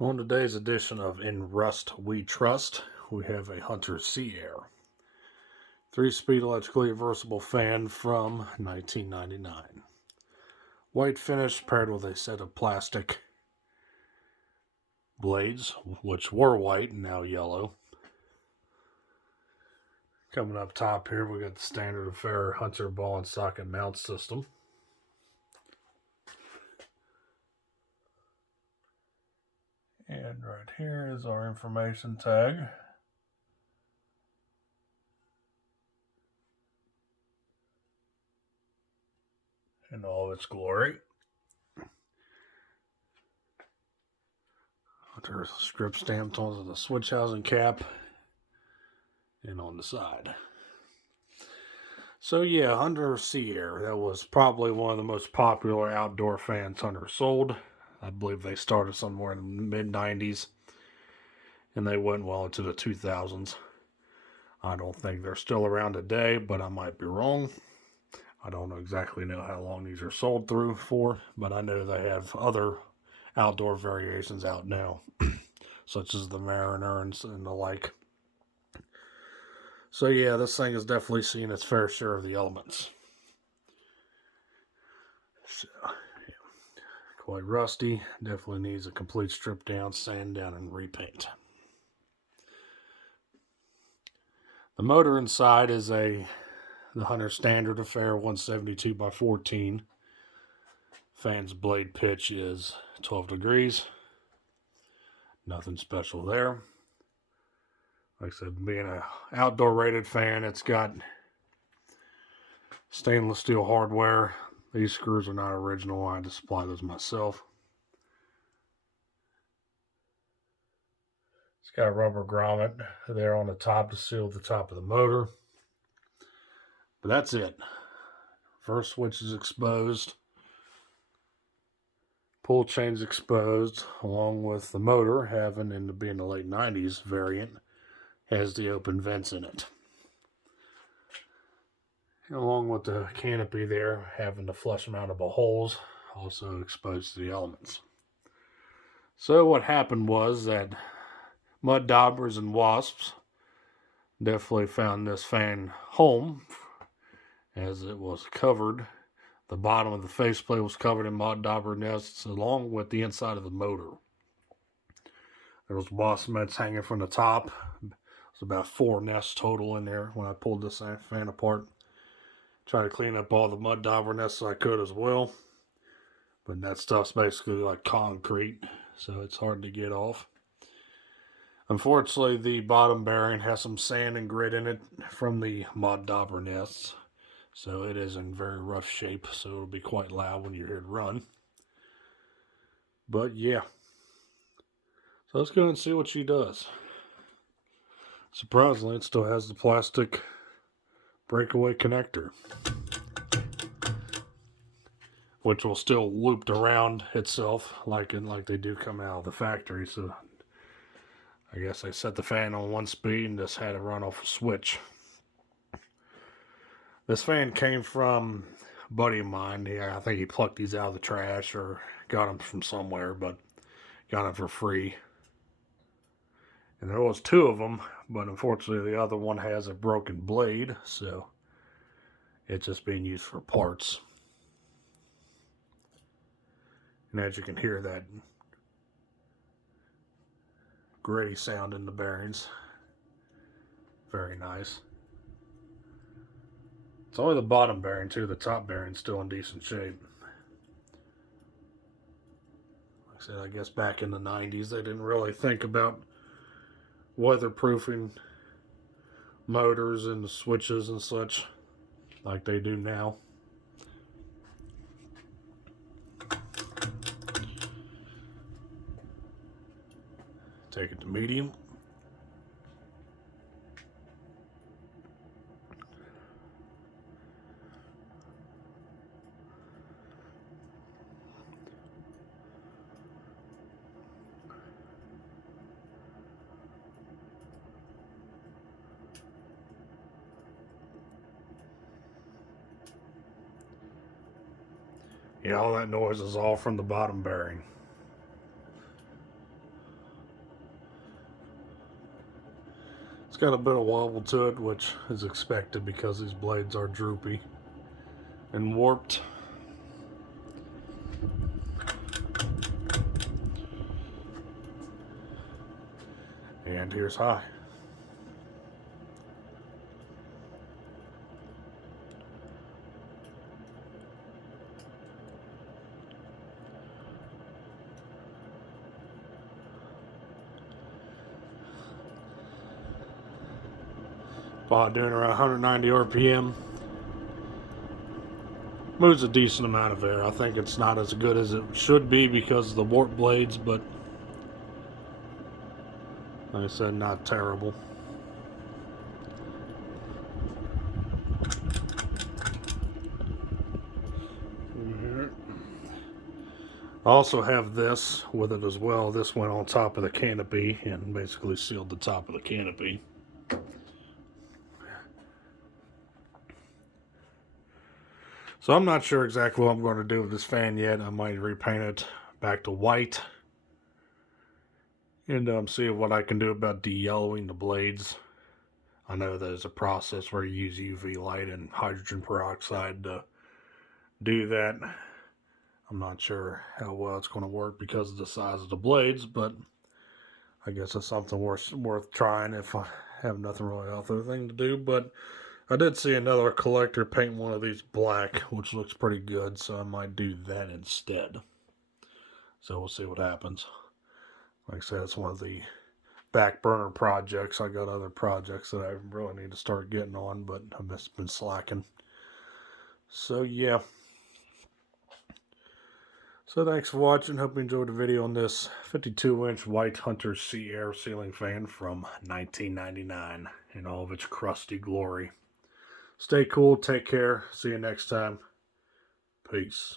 On today's edition of In Rust We Trust, we have a Hunter Sea Air 3-speed electrically reversible fan from 1999. White finish paired with a set of plastic blades, which were white and now yellow. Coming up top here, we got the standard affair Hunter ball and socket mount system. And right here is our information tag. In all its glory. Hunter strip stamped onto the switch housing cap and on the side. So yeah, Hunter Sea Air. That was probably one of the most popular outdoor fans Hunter sold. I believe they started somewhere in the mid-90s. And they went well into the 2000s. I don't think they're still around today, but I might be wrong. I don't exactly know how long these are sold through for, but I know they have other outdoor variations out now, such as the Mariner and the like. So yeah, this thing has definitely seen its fair share of the elements. So, yeah, quite rusty. Definitely needs a complete strip down, sand down, and repaint. The motor inside is the Hunter Standard Affair 172 by 14. Fan's blade pitch is 12 degrees. Nothing special there. Like I said, being an outdoor rated fan, it's got stainless steel hardware. These screws are not original. I had to supply those myself. It's got a rubber grommet there on the top to seal the top of the motor. But that's it. First switch is exposed. Pull chain's exposed, along with the motor having, and being the late 90s variant, has the open vents in it. And along with the canopy there, having the flush mountable holes, also exposed to the elements. So what happened was that mud daubers and wasps definitely found this fan home, as it was covered. The bottom of the faceplate was covered in mud dauber nests, along with the inside of the motor. There was wasp nets hanging from the top. There's about 4 nests total in there when I pulled this fan apart. Tried to clean up all the mud dauber nests I could as well. But that stuff's basically like concrete, so it's hard to get off. Unfortunately, the bottom bearing has some sand and grit in it from the mud dauber nests. So it is in very rough shape, so it'll be quite loud when you're here to run. But yeah. So let's go and see what she does. Surprisingly, it still has the plastic breakaway connector, which will still loop around itself like they do come out of the factory. So I guess I set the fan on 1 speed and just had to run off a switch. This fan came from a buddy of mine. I think he plucked these out of the trash or got them from somewhere, but got them for free. And there was 2 of them, but unfortunately the other one has a broken blade, so it's just being used for parts. And as you can hear, that gritty sound in the bearings. Very nice. It's only the bottom bearing too. The top bearing's still in decent shape. Like I said, I guess back in the 90s they didn't really think about weatherproofing motors and switches and such like they do now. Take it to medium. Yeah, all that noise is all from the bottom bearing. It's got a bit of wobble to it, which is expected because these blades are droopy and warped. And here's high. About doing around 190 RPM. Moves a decent amount of air. I think it's not as good as it should be because of the warp blades, but like I said, not terrible. I also have this with it as well. This went on top of the canopy and basically sealed the top of the canopy. So I'm not sure exactly what I'm going to do with this fan yet. I might repaint it back to white and see what I can do about de-yellowing the blades. I know there's a process where you use UV light and hydrogen peroxide to do that. I'm not sure how well it's going to work because of the size of the blades, but I guess it's something worth trying if I have nothing really other thing to do. But I did see another collector paint one of these black, which looks pretty good, so I might do that instead. So we'll see what happens. Like I said, it's one of the back burner projects. I got other projects that I really need to start getting on, but I've just been slacking. So yeah. So thanks for watching. Hope you enjoyed the video on this 52-inch White Hunter Sea Air ceiling fan from 1999 in all of its crusty glory. Stay cool. Take care. See you next time. Peace.